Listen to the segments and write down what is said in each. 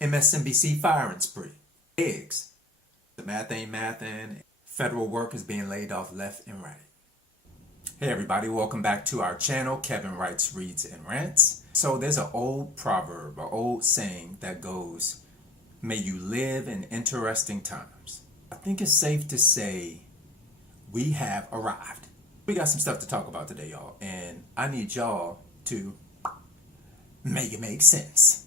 MSNBC firing spree. Eggs. The math ain't mathin'. Federal workers being laid off left and right. Hey everybody, welcome back to our channel, Kevin Writes, Reads, and Rants. So there's an old proverb, an old saying that goes, may you live in interesting times. I think it's safe to say we have arrived. We got some stuff to talk about today, y'all, and I need y'all to make it make sense.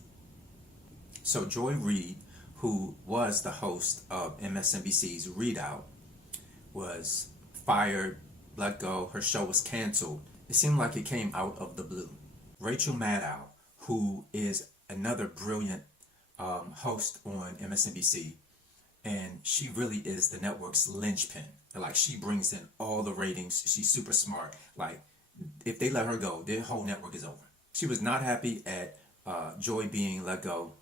So Joy Reid, who was the host of MSNBC's Readout, was fired, let go. Her show was canceled. It seemed like it came out of the blue. Rachel Maddow, who is another brilliant host on MSNBC, and she really is the network's linchpin. Like, she brings in all the ratings. She's super smart. Like, if they let her go, their whole network is over. She was not happy at Joy being let go.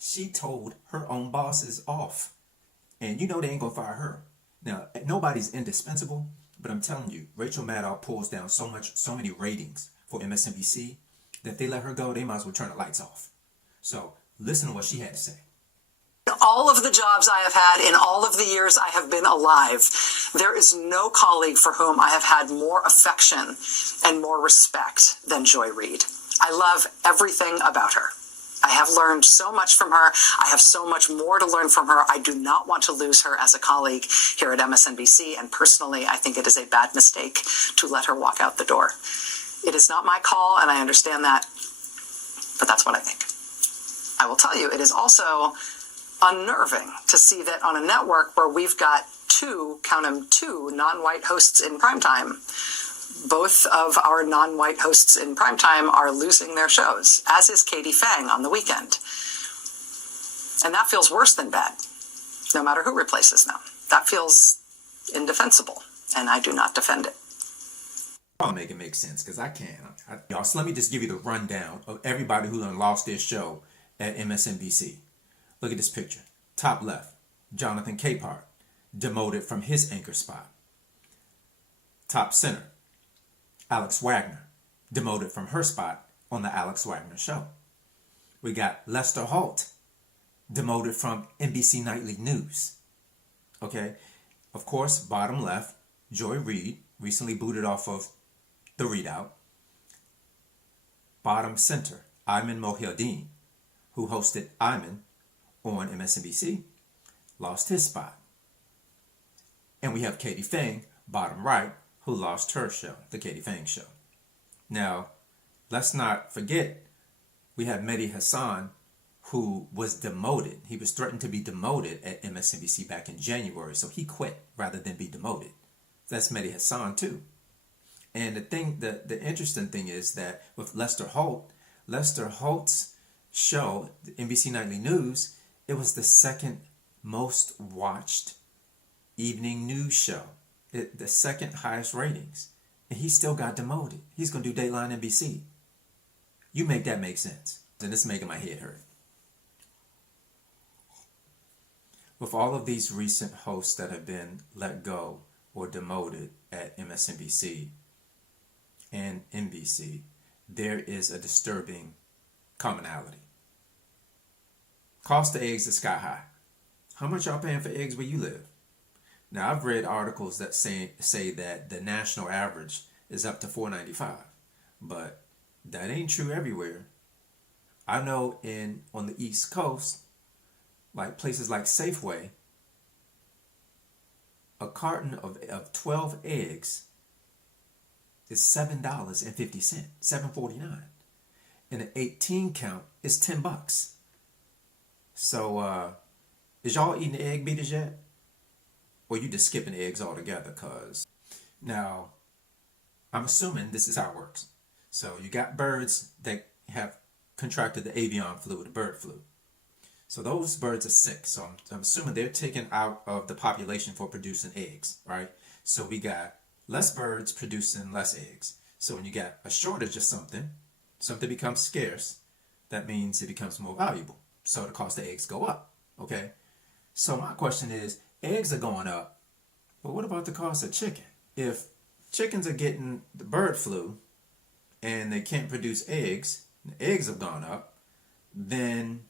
She told her own bosses off, and you know they ain't gonna fire her. Now, nobody's indispensable, but I'm telling you, Rachel Maddow pulls down so many ratings for MSNBC that if they let her go, they might as well turn the lights off. So listen to what she had to say. All of the jobs I have had in all of the years I have been alive, there is no colleague for whom I have had more affection and more respect than Joy Reid. I love everything about her. I have learned so much from her. I have so much more to learn from her. I do not want to lose her as a colleague here at MSNBC, and personally, I think it is a bad mistake to let her walk out the door. It is not my call, and I understand that, but that's what I think. I will tell you, it is also unnerving to see that on a network where we've got two non-white hosts in primetime, both of our non-white hosts in primetime are losing their shows, as is Katie Fang on the weekend. And that feels worse than bad, no matter who replaces them. That feels indefensible, and I do not defend it. I'll make it make sense, because I can't. Y'all, so let me just give you the rundown of everybody who done lost their show at MSNBC. Look at this picture. Top left, Jonathan Capehart, demoted from his anchor spot. Top center, Alex Wagner, demoted from her spot on the Alex Wagner Show. We got Lester Holt, demoted from NBC Nightly News. Okay, of course, bottom left, Joy Reid, recently booted off of the Readout. Bottom center, Ayman Mohyeldin, who hosted Ayman on MSNBC, lost his spot. And we have Katie Fang, bottom right, who lost her show, the Katie Fang Show. Now, let's not forget, we have Mehdi Hasan, who was demoted. He was threatened to be demoted at MSNBC back in January, so he quit rather than be demoted. That's Mehdi Hasan too. And the interesting thing is that with Lester Holt's show, the NBC Nightly News, it was the second most watched evening news show. The second highest ratings, and he still got demoted. He's going to do Dateline NBC. You make that make sense. And it's making my head hurt. With all of these recent hosts that have been let go or demoted at MSNBC and NBC, there is a disturbing commonality. Cost of eggs is sky high. How much y'all paying for eggs where you live? Now, I've read articles that say that the national average is up to $4.95, but that ain't true everywhere. I know on the East Coast, like places like Safeway, a carton of 12 eggs is $7.50, $7.49, and an 18 count is $10. So, is y'all eating the egg beaters yet? Or you just skipping eggs altogether? Cause now, I'm assuming this is how it works. So you got birds that have contracted the avian flu, the bird flu. So those birds are sick. So I'm assuming they're taken out of the population for producing eggs, right? So we got less birds producing less eggs. So when you got a shortage of something becomes scarce, that means it becomes more valuable. So the cost of eggs go up, okay? So my question is, eggs are going up, but what about the cost of chicken? If chickens are getting the bird flu and they can't produce eggs, the eggs have gone up, then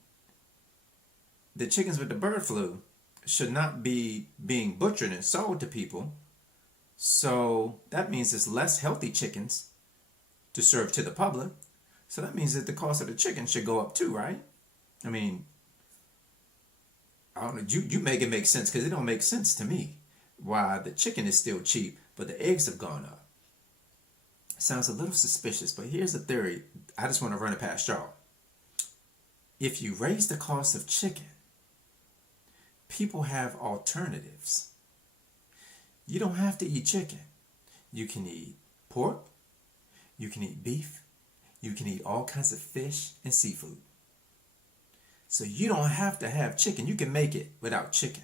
the chickens with the bird flu should not be being butchered and sold to people. So that means there's less healthy chickens to serve to the public. So that means that the cost of the chicken should go up too, right? I mean, I don't know, you make it make sense, because it don't make sense to me why the chicken is still cheap, but the eggs have gone up. It sounds a little suspicious, but here's the theory. I just want to run it past y'all. If you raise the cost of chicken, people have alternatives. You don't have to eat chicken. You can eat pork, you can eat beef, you can eat all kinds of fish and seafood. So you don't have to have chicken. You can make it without chicken.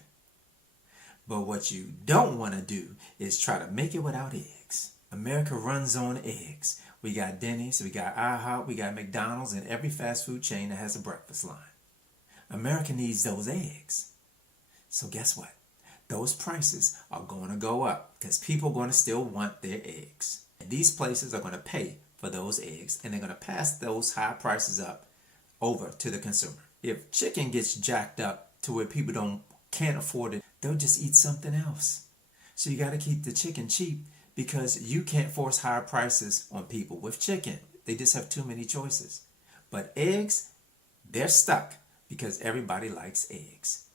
But what you don't want to do is try to make it without eggs. America runs on eggs. We got Denny's, we got IHOP, we got McDonald's, and every fast food chain that has a breakfast line. America needs those eggs. So guess what? Those prices are going to go up because people are going to still want their eggs. And these places are going to pay for those eggs, and they're going to pass those high prices up over to the consumer. If chicken gets jacked up to where people can't afford it, they'll just eat something else. So you got to keep the chicken cheap, because you can't force higher prices on people with chicken. They just have too many choices. But eggs, they're stuck because everybody likes eggs.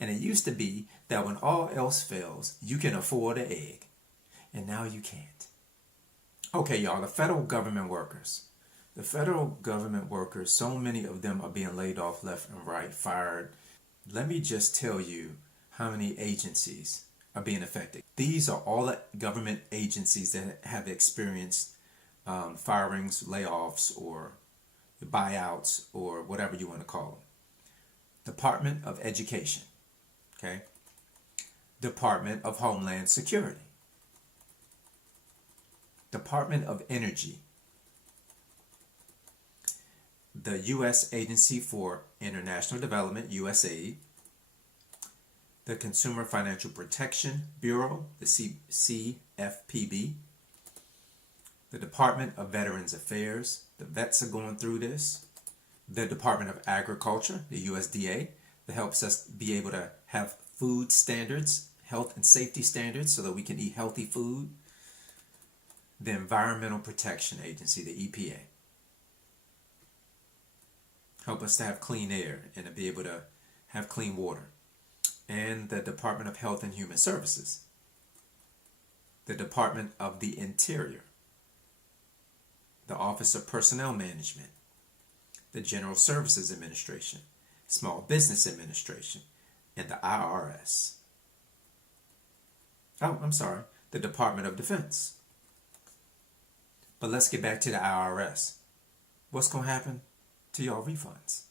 And it used to be that when all else fails, you can afford an egg. And now you can't. Okay, y'all, the federal government workers. The federal government workers, so many of them are being laid off left and right, fired. Let me just tell you how many agencies are being affected. These are all the government agencies that have experienced firings, layoffs, or buyouts, or whatever you want to call them. Department of Education, okay? Department of Homeland Security, Department of Energy, the U.S. Agency for International Development, USAID, the Consumer Financial Protection Bureau, the CFPB, the Department of Veterans Affairs, the vets are going through this, the Department of Agriculture, the USDA, that helps us be able to have food standards, health and safety standards, so that we can eat healthy food, the Environmental Protection Agency, the EPA, help us to have clean air and to be able to have clean water, and the Department of Health and Human Services, the Department of the Interior, the Office of Personnel Management, the General Services Administration, Small Business Administration, and the IRS. Oh, I'm sorry, the Department of Defense. But let's get back to the IRS. What's going to happen to your refunds?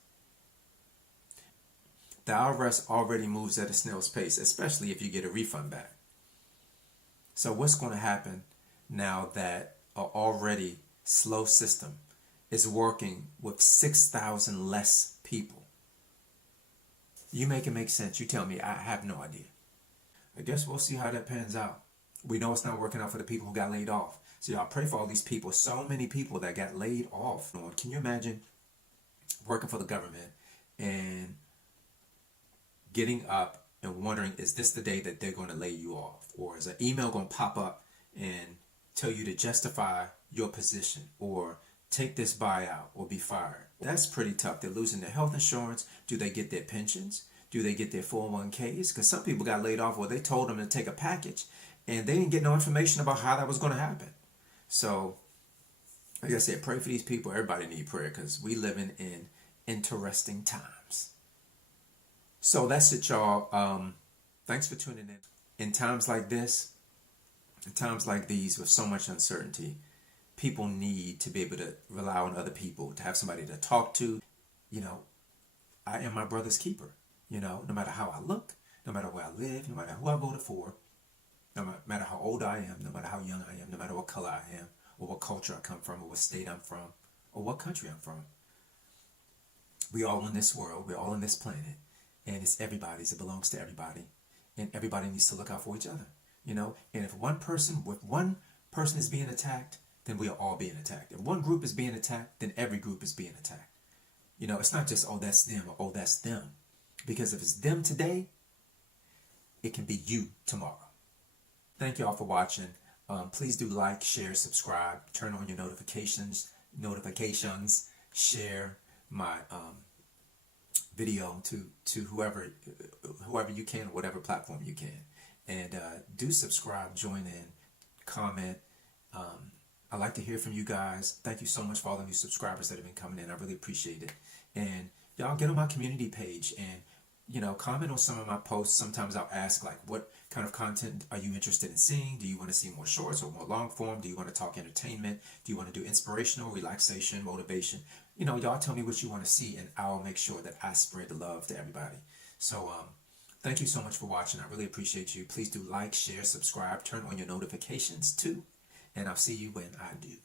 The IRS already moves at a snail's pace, especially if you get a refund back. So what's going to happen now that an already slow system is working with 6,000 less people? You make it make sense. You tell me. I have no idea. I guess we'll see how that pans out. We know it's not working out for the people who got laid off. So y'all pray for all these people. So many people that got laid off. Can you imagine working for the government and getting up and wondering, is this the day that they're going to lay you off? Or is an email going to pop up and tell you to justify your position, or take this buyout, or be fired? That's pretty tough. They're losing their health insurance. Do they get their pensions? Do they get their 401ks? Because some people got laid off where they told them to take a package and they didn't get no information about how that was going to happen. So, like I said, pray for these people. Everybody need prayer, because we living in interesting times. So that's it, y'all. Thanks for tuning in. In times like this, in times like these with so much uncertainty, people need to be able to rely on other people, to have somebody to talk to. I am my brother's keeper. No matter how I look, no matter where I live, no matter who I voted for, no matter how old I am, no matter how young I am, no matter what color I am, or what culture I come from, or what state I'm from, or what country I'm from. We all in this world, we're all in this planet, and it's everybody's. It belongs to everybody, and everybody needs to look out for each other. And if one person is being attacked, then we are all being attacked. If one group is being attacked, then every group is being attacked. It's not just, oh, that's them, or oh, that's them. Because if it's them today, it can be you tomorrow. Thank you all for watching. Please do like, share, subscribe, turn on your notifications, share my video to whoever you can, whatever platform you can, and do subscribe, join in, comment. I like to hear from you guys. Thank you so much for all the new subscribers that have been coming in. I really appreciate it. And y'all get on my community page and comment on some of my posts. Sometimes I'll ask, like, what kind of content are you interested in seeing? Do you want to see more shorts or more long form? Do you want to talk entertainment? Do you want to do inspirational, relaxation, motivation? Y'all tell me what you want to see, and I'll make sure that I spread the love to everybody. So thank you so much for watching. I really appreciate you. Please do like, share, subscribe, turn on your notifications too, and I'll see you when I do.